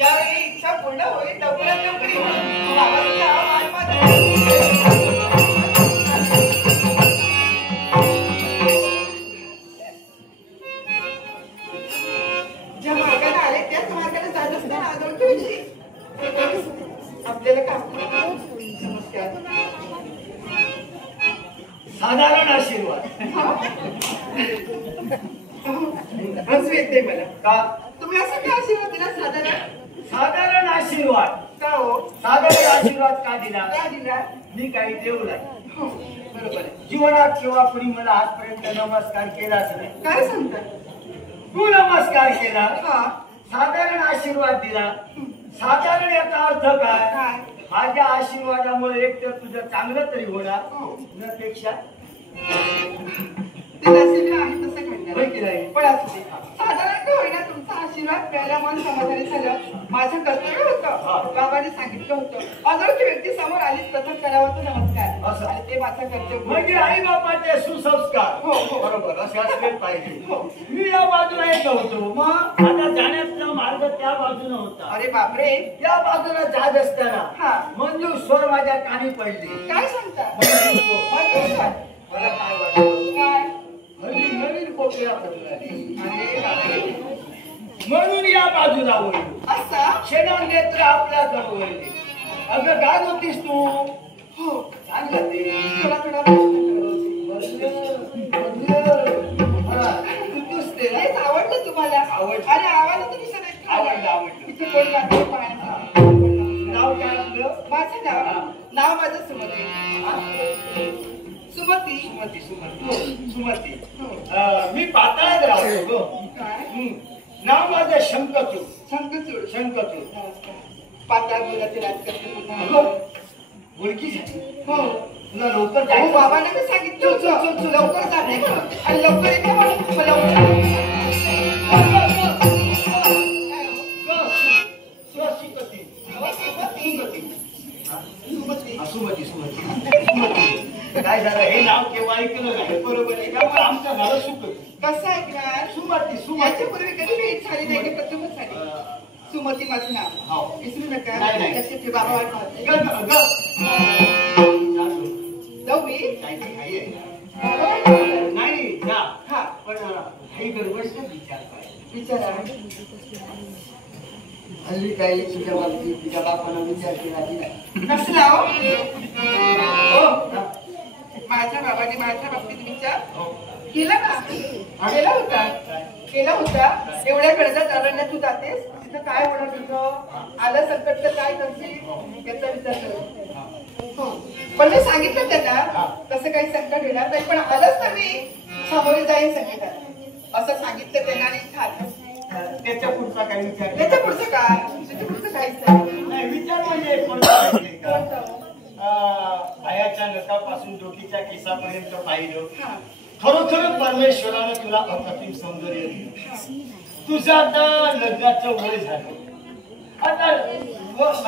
ज्यावेळी इच्छा पूर्ण होईल लवकरात लवकर बाबांचा ज्या मार्गाने आले त्याच मार्गाने जात असताना आपल्याला का नमस्कार साधारण आशीर्वाद हसू येते मला का तुम्ही असं काय आशीर्वाद दिला साधारण आशीर्वाद का हो साधारण आशीर्वाद का दिला का दिला मी काही देवला हो बरोबर आहे जीवनात किंवा कुणी मला आजपर्यंत नमस्कार केलाच नाही काय सांगता तू नमस्कार केला हा साधारण आशीर्वाद दिला साधारण याचा अर्थ काय काय माझ्या आशीर्वादामुळे एक तर तुझं चांगलं तरी होणार हो नपेक्षा ते नसेल आहे तसं घडणार होय की नाही पण असू दे साधारण का होईना तुमचा आशीर्वाद प्यायला मन समाधानी झालं माझं कर्तव्य होतं बाबांनी सांगितलं होतं अनोळखी व्यक्ती समोर आलीच प्रथम करावा तो नमस्कार असं. आणि ते माझं कर्तव्य म्हणजे आई बापाचे सुसंस्कार हो, हो. बरोबर असे असले पाहिजे हो. मी या बाजूला येत होतो मग आता जाण्याचा मार्ग त्या बाजूने होता अरे बापरे या बाजूला जात असताना हा. मंजूर स्वर माझ्या कानी पडली काय सांगता मंजूर स्वर. मला काय वाटलं काय हल्ली नवीन कोपऱ्या बदलली अरे बापरे म्हणून या बाजूला वळलो असा शेणा नेत्र आपल्या जवळ वळले अगं काय होतीस तू हो सांग ना ते थोडा थोडा लयच आवडलं तुम्हाला आवडलं. अरे आवडलं तुम्ही सगळं आवडलं. इथे कोण लागलं पाहण्यासाठी नाव काय आपलं माझं नाव माझं सुमती सुमती सुमती सुमती सुमती हो. मी पाताळात राहतो गो काय नाव माझं शंकचूड शंकचूड शंकचूड नमस्कार पाताळ बोलाचे राजकारणी अगं, ओळखी झाली हो तुला लवकर हो जायचं बाबाने मी सांगितलं होतं लवकर जाते म्हणून आणि लवकर येते म्हणून मग लवकर सुमती सुमती काय झालं हे नाव केव्हा ऐकलं नाही बरोबर आहे त्यामुळे आमचं झालं सुखती कसं ऐकणार सुमती सुमती याच्या पूर्वी कधी भेट झाली नाही की प्रथमच झाली सुमती माझं नाव हो. विसरू नका नाही, नाही. लक्षात ठेव, बाबा वाट पाहते. जाऊ मी बाबा वाट पाहते. नाही जा हा पण काही गडबडचा विचार पाहिजे विचारा हल्ली काही तुझ्या बाबतीत तुझ्या बापानं विचार केला की नाही कसला हो माझ्या बाबाने माझ्या बाबतीत विचार केला ना केला होता एवढ्या गडजात अरण्यात तू जातेस तिथं काय होणार तुझं आलं संकट तर काय करशील याचा विचार कर पण मी सांगितलं त्यांना तसं काही संकट येणार नाही पण आलंच तर मी सामोरे जाईन संकटात असं सांगितलं त्यांना आणि झालं त्याच्या पुढचा काही विचार त्याच्या पुढचं काय त्याच्या पुढचं काहीच नाही नाही विचार म्हणजे कोणता माहितीये का? कोणतं? पायाच्या नखापासून डोकीच्या केसापर्यंत पाहिलं हा खरोखर परमेश्वरानं तुला अप्रतिम सौंदर्य दिलं तुझं आता लग्नाचं वय झालं आता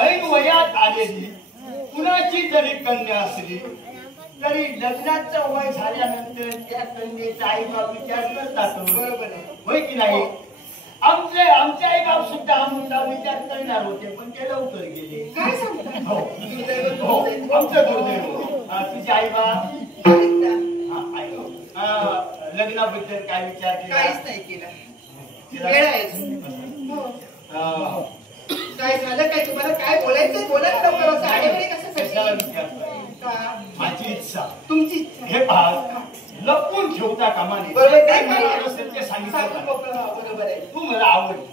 ऐन वयात आलेली कुणाची जरी कन्या असली तरी लग्नाचं वय झाल्यानंतर त्या कन्येचा आई बाप विचार करतात बरोबर आहे होय की नाही आमचे आई बाप सुद्धा आमचा विचार करणार होते पण ते लवकर गेले काय सांगता हो हो आमचं दुर्दैव तुझे आई बाप लग्नाबद्दल काय विचार केला काहीच नाही केला वेळ आहे काय झालं काय तुम्हाला काय बोलायचं बोला ना लवकर असं आडेवेळी कशाला कशासाठी विचारताय माझी इच्छा तुमची इच्छा हे पहा लपून ठेवता कामा नये बरोबर काय आहे. मला असेल ते सांगून सांगितलं मोकळं व्हा, बरोबर आहे तू मला आवडली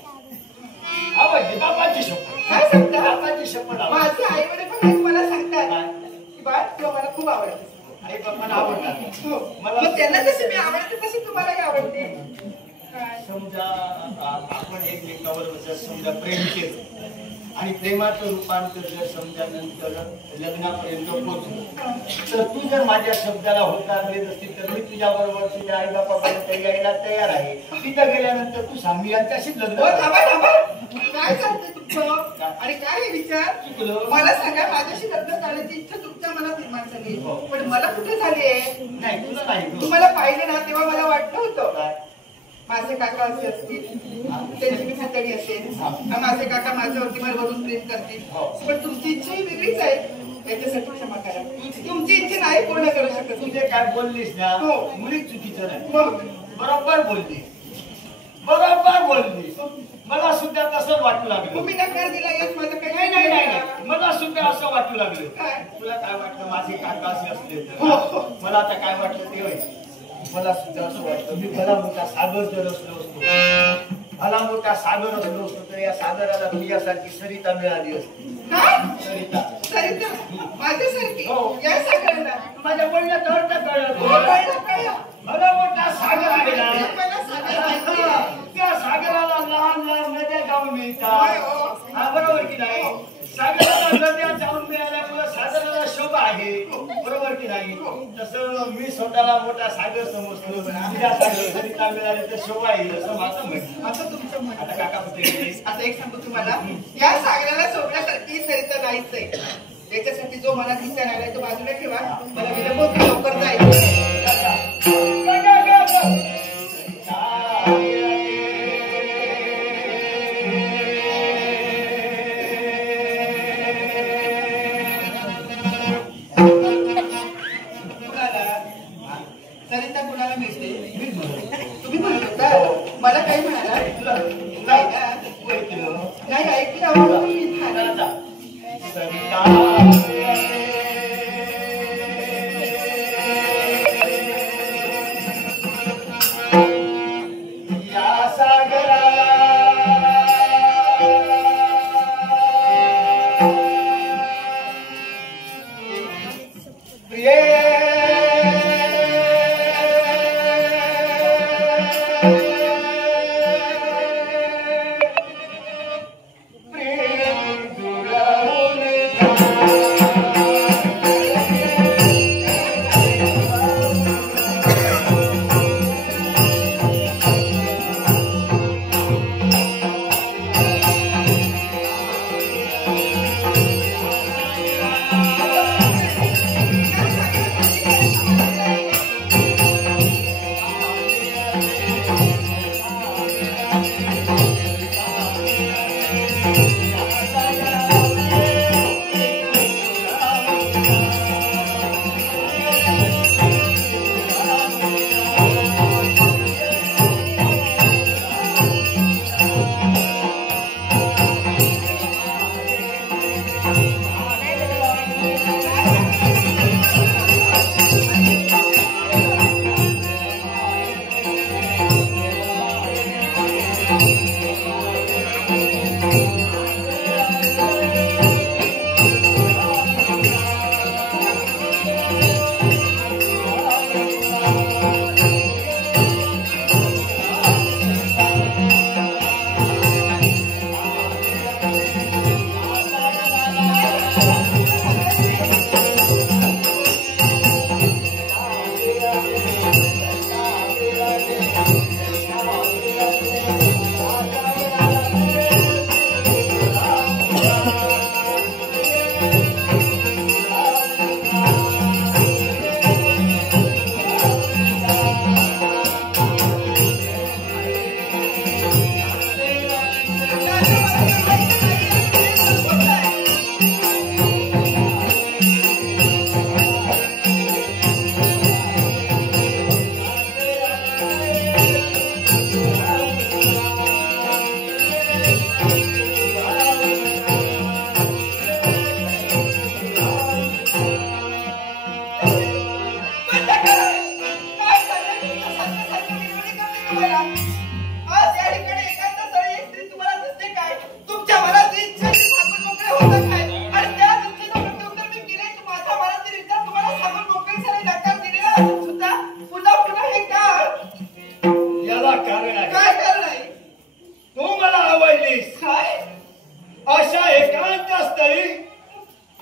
बाबाची शपथ काय सांगता बाबाची शपथ आवडली माझे आई वडील पण हेच मला सांगतात की बाळ तुला मला खूप आवडते आई बाबांना आवडतात हो मग त्यांना जशी मी आवडते तशी तुम्हाला काय आवडते काय समजा आपण एकमेकावर जर समजा प्रेम केलं आणि प्रेमाचं रूपांतर जर समजा नंतर लग्नापर्यंत पोहोचलो तर तू जर माझ्या शब्दाला होकार देत असतील तर मी तुझ्या बरोबर तुझ्या आई बापापर्यंत यायला तयार आहे तिथं गेल्यानंतर तू सांग मी यांच्याशीच लग्न हो, थांबा थांबा काय चालतंय तुमचं आणि काय हे विचार चुकलं मला सांगा माझ्याशी लग्न करण्याची इच्छा तुमच्या मनात निर्माण झाली हो. पण मला कुठे झाली आहे नाही तुला नाही गं. तुम्हाला पाहिलं ना तेव्हा मला वाटलं होतं काय? माझे काका असे असतील, त्यांची मी खातडी असेल, माझे काका माझ्यावरती भरभरून प्रेम करतील, पण तुमची इच्छा ही वेगळीच आहे. याच्यासाठी क्षमा करा. तुमची इच्छा नाही पूर्ण करू शकत. तुझे काय बोललीस ना, हो, मुळीच चुकीचं नाही. बरोबर बोलली, बरोबर बोलली. मला सुद्धा तसंच वाटू लागलं. तुम्ही नकार दिला यात माझं काही नाही, मला सुद्धा असं वाटू लागलं. काय तुला काय वाटलं माझे काका असे असले तर? मला आता काय वाटलं ते होय. मला सुद्धा असं वाटतं मी भला मोठा सागर जर असलो असतो, भला मोठा सागर असलो असतो तर या सागराला तुझ्यासारखी सरिता मिळाली असती. सरिता, सरिता माझ्यासारखी हो. या सागराला माझ्या बोलण्यात अर्थ कळलं. कळलं. भला मोठा सागर आहे ना, मला सागर त्या सागराला लहान लहान नद्या जाऊन होय, मिळतात. हो. हा बरोबर की नाही? सागराला नद्या जाऊन मिळाल्यामुळे सागराला शोभा आहे. बरोबर की नाही? तसं मी स्वतःला मोठा सागर समजतो. तुझ्या सागर सरिता मिळाले तर शोभा येईल असं माझं म्हणणं. असं तुमचं म्हणणं. आता काका कुठे? आता एक सांगतो तुम्हाला, या सागराला सोडण्यासारखी सरिता नाहीच आहे. त्याच्यासाठी जो मला दिसता आलाय तो बाजूला ठेवा. मला विलंब होतो, लवकर जायचं. सरिता कुणाला मिळते? तुम्ही म्हणत होता. मला काही म्हणाला नाही ऐकलं.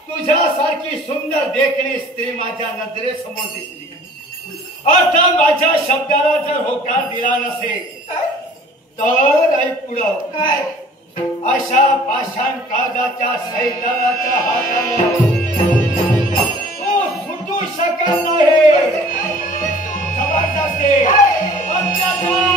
तुझ्यासारखी सुंदर देखणी स्त्री माझ्या नजरेसमोर दिसली. आता माझ्या शब्दाला जर होकार दिला नसेल तर ऐक पुढं काय अशा पाषाण कागदाच्या सैतानाच्या हाताला तू सुटू शकत नाही. जबरदस्ती अत्याचार